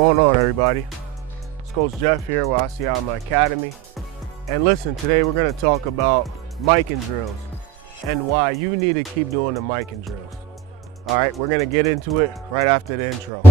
going on, everybody? It's Coach Jeff here with Asiamah Academy. And listen, today we're going to talk about Mikan drills and why you need to keep doing the Mikan drills. All right, we're going to get into it right after the intro.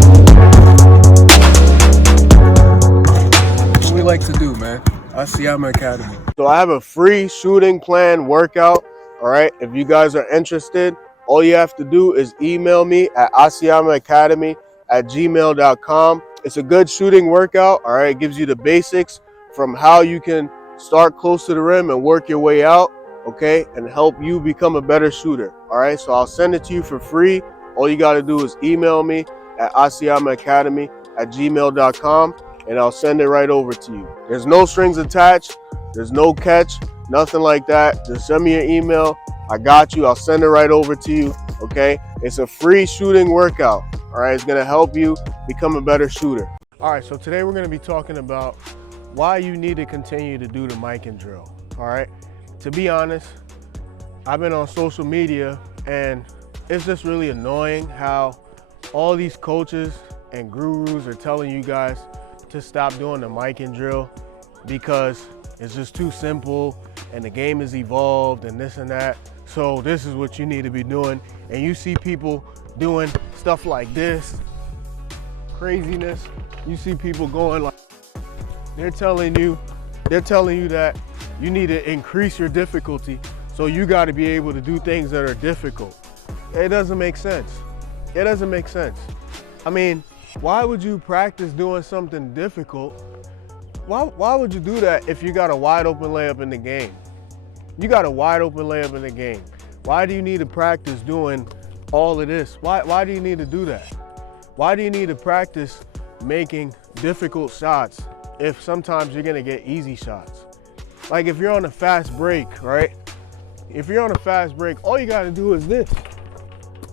What we like to do, man. Asiamah Academy. So I have a free shooting plan workout. All right, if you guys are interested, all you have to do is email me at asiamahacademy@gmail.com. It's a good shooting workout. All right, it gives you the basics from how you can start close to the rim and work your way out, okay, and help you become a better shooter. All right, so I'll send it to you for free. All you got to do is email me at asiamahacademy@gmail.com and I'll send it right over to you. There's no strings attached. There's no catch, nothing like that. Just send me your email. I got you. I'll send it right over to you, okay? It's a free shooting workout, all right? It's going to help you become a better shooter. All right, so today we're going to be talking about why you need to continue to do the Mikan drill, all right? To be honest, I've been on social media, and it's just really annoying how all these coaches and gurus are telling you guys to stop doing the Mikan drill because it's just too simple and the game has evolved and this and that. So this is what you need to be doing. And you see people doing stuff like this, craziness. You see people going like, they're telling you that you need to increase your difficulty. So you got to be able to do things that are difficult. It doesn't make sense. It doesn't make sense. I mean, why would you practice doing something difficult? Why would you do that if you got a wide open layup in the game? You got a wide open layup in the game. Why do you need to practice doing all of this? Why do you need to do that? Why do you need to practice making difficult shots if sometimes you're gonna get easy shots? Like if you're on a fast break, right? If you're on a fast break, all you gotta do is this.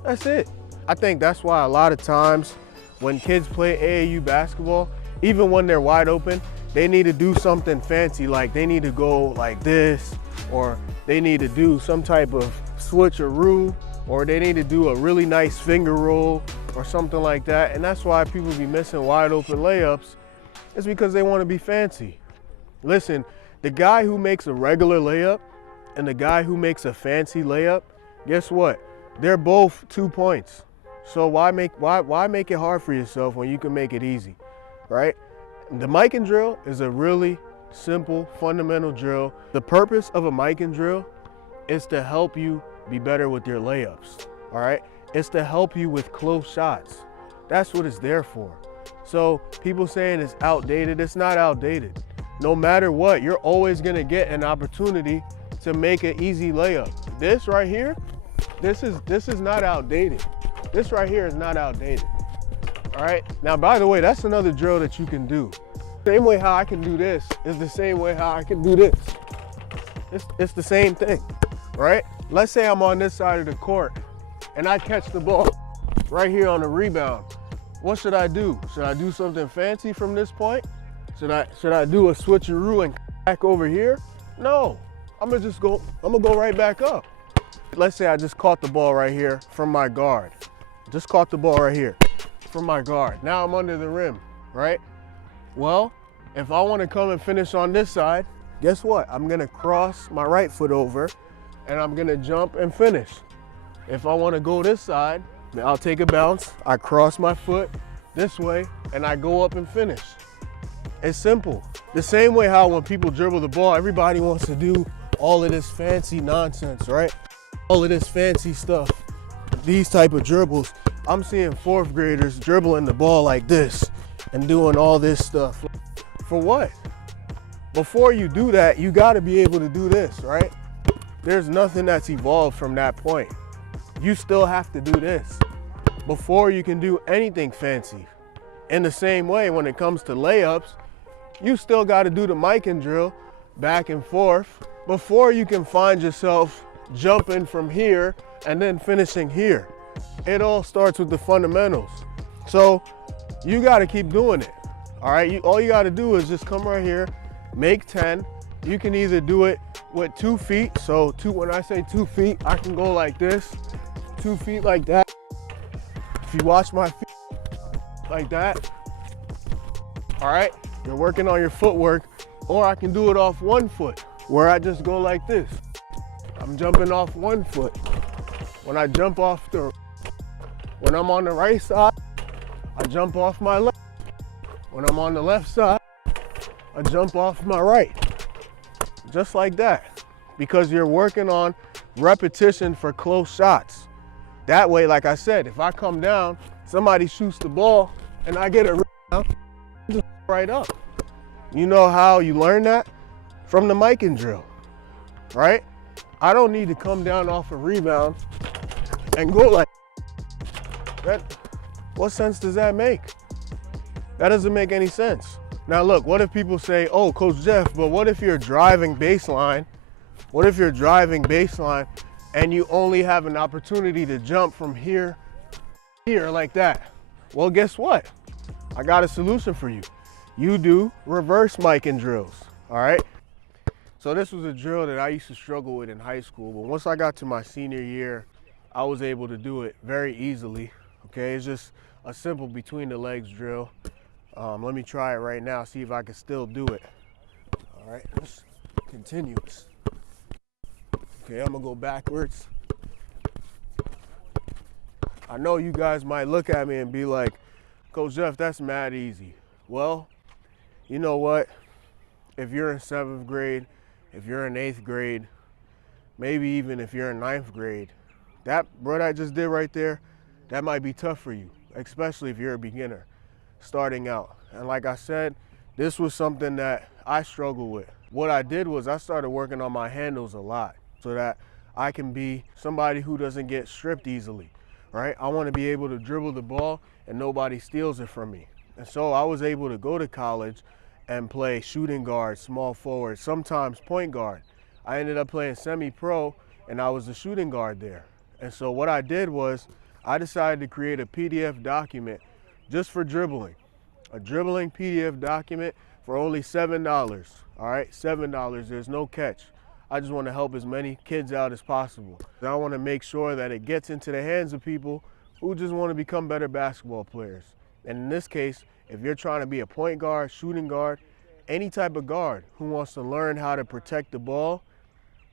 That's it. I think that's why a lot of times when kids play AAU basketball, even when they're wide open, they need to do something fancy, like they need to go like this, or they need to do some type of switcheroo, or they need to do a really nice finger roll or something like that. And that's why people be missing wide open layups. It's because they want to be fancy. Listen, the guy who makes a regular layup and the guy who makes a fancy layup, guess what? They're both 2 points. So why make it hard for yourself when you can make it easy, right? The Mikan drill is a really simple, fundamental drill. The purpose of a Mikan drill is to help you be better with your layups, all right? It's to help you with close shots. That's what it's there for. So people saying it's outdated, it's not outdated. No matter what, you're always gonna get an opportunity to make an easy layup. This right here, this is not outdated. This right here is not outdated. All right, now by the way, that's another drill that you can do. Same way how I can do this is the same way how I can do this. It's the same thing, right? Let's say I'm on this side of the court and I catch the ball right here on the rebound. What should I do? Should I do something fancy from this point? Should I do a switcheroo and back over here? No, I'm gonna go right back up. Let's say I just caught the ball right here from my guard. Just caught the ball right here from my guard. Now I'm under the rim, right? Well, if I want to come and finish on this side, guess what? I'm going to cross my right foot over and I'm going to jump and finish. If I want to go this side, I'll take a bounce, I cross my foot this way and I go up and finish. It's simple. The same way how when people dribble the ball, everybody wants to do all of this fancy nonsense, right? All of this fancy stuff, these type of dribbles. I'm seeing fourth graders dribbling the ball like this and doing all this stuff. For what? Before you do that, you gotta be able to do this, right? There's nothing that's evolved from that point. You still have to do this before you can do anything fancy. In the same way, when it comes to layups, you still gotta do the Mikan drill back and forth before you can find yourself jumping from here and then finishing here. It all starts with the fundamentals. So you got to keep doing it, all right? All you got to do is just come right here, make 10. You can either do it with 2 feet. So when I say 2 feet, I can go like this, 2 feet like that. If you watch my feet like that, all right? You're working on your footwork, or I can do it off one foot, where I just go like this. I'm jumping off one foot. When I jump off when I'm on the right side, I jump off my left. When I'm on the left side, I jump off my right. Just like that, because you're working on repetition for close shots. That way, like I said, if I come down, somebody shoots the ball, and I get a rebound, just right up. You know how you learn that? From the Mikan drill, right? I don't need to come down off a rebound and go like that. What sense does that make? That doesn't make any sense. Now look, what if people say, oh, Coach Jeff, but what if you're driving baseline? What if you're driving baseline and you only have an opportunity to jump from here to here like that? Well, guess what? I got a solution for you. You do reverse Mikan drills, all right? So this was a drill that I used to struggle with in high school, but once I got to my senior year, I was able to do it very easily, okay? It's just a simple between the legs drill. Let me try it right now, see if I can still do it. All right, let's continue. Okay, I'm gonna go backwards. I know you guys might look at me and be like, Coach Jeff, that's mad easy. Well, you know what? If you're in 7th grade, if you're in 8th grade, maybe even if you're in 9th grade, what I just did right there, that might be tough for you, especially if you're a beginner starting out. And like I said, this was something that I struggled with. What I did was I started working on my handles a lot so that I can be somebody who doesn't get stripped easily, right? I want to be able to dribble the ball and nobody steals it from me. And so I was able to go to college and play shooting guard, small forward, sometimes point guard. I ended up playing semi-pro and I was a shooting guard there. And so what I did was I decided to create a PDF document just for dribbling. A dribbling PDF document for only $7, all right? $7, there's no catch. I just want to help as many kids out as possible. I want to make sure that it gets into the hands of people who just want to become better basketball players. And in this case, if you're trying to be a point guard, shooting guard, any type of guard who wants to learn how to protect the ball,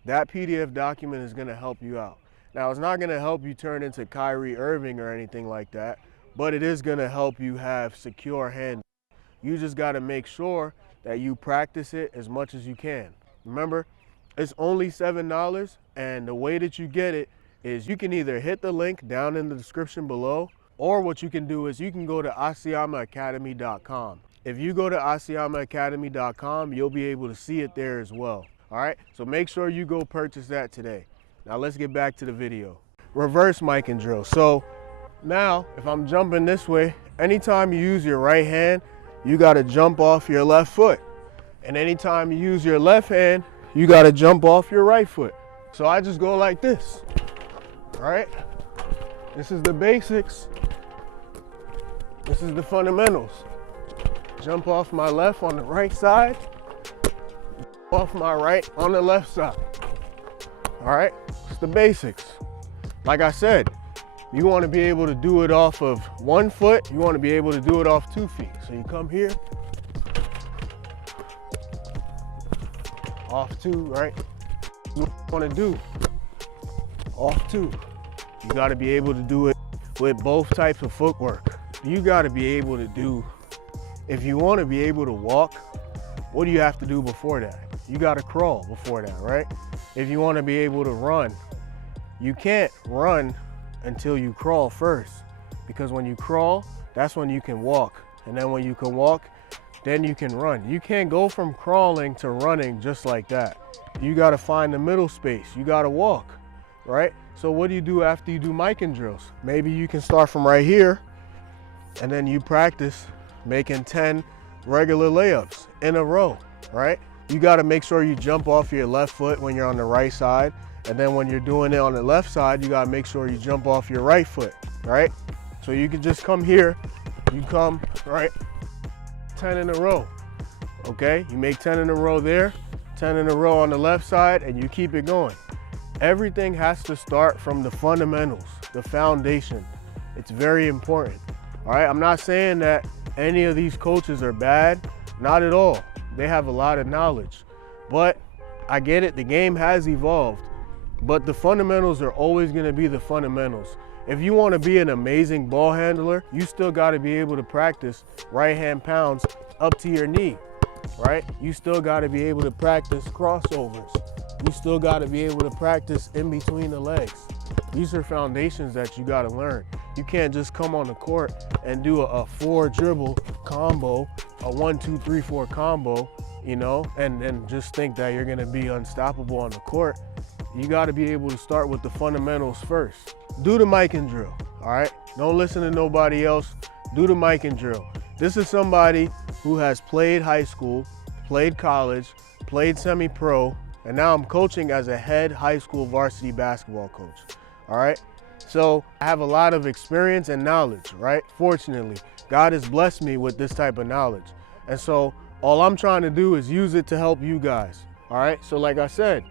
that PDF document is going to help you out. Now, it's not going to help you turn into Kyrie Irving or anything like that, but it is going to help you have secure hands. You just got to make sure that you practice it as much as you can. Remember, it's only $7, and the way that you get it is you can either hit the link down in the description below, or what you can do is you can go to asiamahacademy.com. If you go to asiamahacademy.com, you'll be able to see it there as well. All right, so make sure you go purchase that today. Now let's get back to the video. Reverse Mikan drill. So now if I'm jumping this way, anytime you use your right hand, you got to jump off your left foot. And anytime you use your left hand, you got to jump off your right foot. So I just go like this. All right, this is the basics. This is the fundamentals. Jump off my left on the right side, off my right on the left side. All right, it's the basics. Like I said, you want to be able to do it off of one foot, you want to be able to do it off 2 feet. So you come here, off 2, right? What you want to do, off 2. You got to be able to do it with both types of footwork. You got to be able to do, if you want to be able to walk, what do you have to do before that? You got to crawl before that, right? If you want to be able to run, you can't run until you crawl first, because when you crawl, that's when you can walk. And then when you can walk, then you can run. You can't go from crawling to running just like that. You got to find the middle space. You got to walk, right? So what do you do after you do Mikan drills? Maybe you can start from right here, and then you practice making 10 regular layups in a row, right? You got to make sure you jump off your left foot when you're on the right side. And then when you're doing it on the left side, you got to make sure you jump off your right foot, right? So you can just come here, you come, right? 10 in a row, okay? You make 10 in a row there, 10 in a row on the left side, and you keep it going. Everything has to start from the fundamentals, the foundation. It's very important, all right? I'm not saying that any of these coaches are bad. Not at all. They have a lot of knowledge. But I get it, the game has evolved. But the fundamentals are always going to be the fundamentals. If you want to be an amazing ball handler, you still got to be able to practice right hand pounds up to your knee, right? You still got to be able to practice crossovers. You still got to be able to practice in between the legs. These are foundations that you got to learn. You can't just come on the court and do a 4 dribble combo, a 1, 2, 3, 4 combo, you know, and just think that you're going to be unstoppable on the court. You got to be able to start with the fundamentals first. Do the Mikan drill, all right? Don't listen to nobody else. Do the Mikan drill. This is somebody who has played high school, played college, played semi-pro, and now I'm coaching as a head high school varsity basketball coach, all right? So I have a lot of experience and knowledge, right? Fortunately, God has blessed me with this type of knowledge. And so all I'm trying to do is use it to help you guys, all right? So like I said,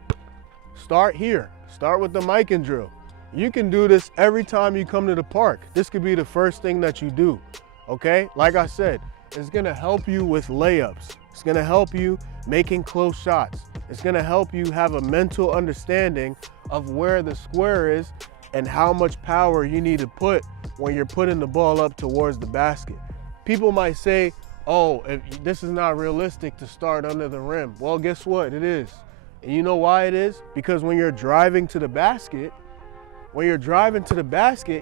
start here. Start with the Mikan drill. You can do this every time you come to the park. This could be the first thing that you do, okay? Like I said, it's gonna help you with layups. It's gonna help you making close shots. It's gonna help you have a mental understanding of where the square is and how much power you need to put when you're putting the ball up towards the basket. People might say, oh, if this is not realistic to start under the rim. Well, guess what? It is. And you know why it is? Because when you're driving to the basket,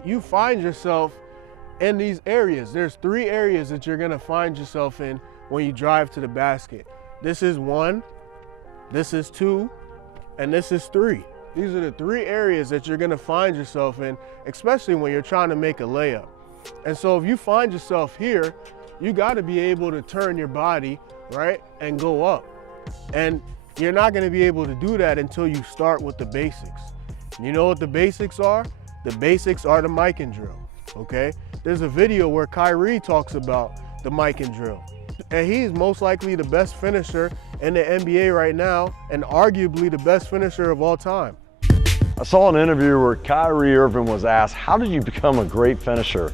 you find yourself in these areas. There's 3 areas that you're gonna find yourself in when you drive to the basket. This is 1, this is 2, and this is 3. These are the 3 areas that you're gonna find yourself in, especially when you're trying to make a layup. And so if you find yourself here, you gotta be able to turn your body, right, and go up. And you're not gonna be able to do that until you start with the basics. You know what the basics are? The basics are the Mikan drill, okay? There's a video where Kyrie talks about the Mikan drill. And he's most likely the best finisher in the NBA right now, and arguably the best finisher of all time. I saw an interview where Kyrie Irving was asked, how did you become a great finisher?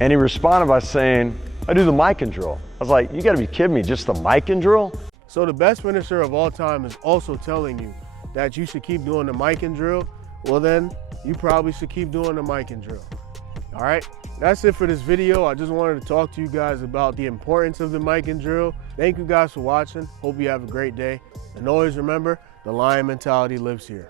And he responded by saying, I do the Mikan drill. I was like, you gotta be kidding me, just the Mikan drill? So the best finisher of all time is also telling you that you should keep doing the Mikan drill. Well then, you probably should keep doing the Mikan drill. All right, that's it for this video. I just wanted to talk to you guys about the importance of the Mikan drill. Thank you guys for watching. Hope you have a great day. And always remember, the Lion mentality lives here.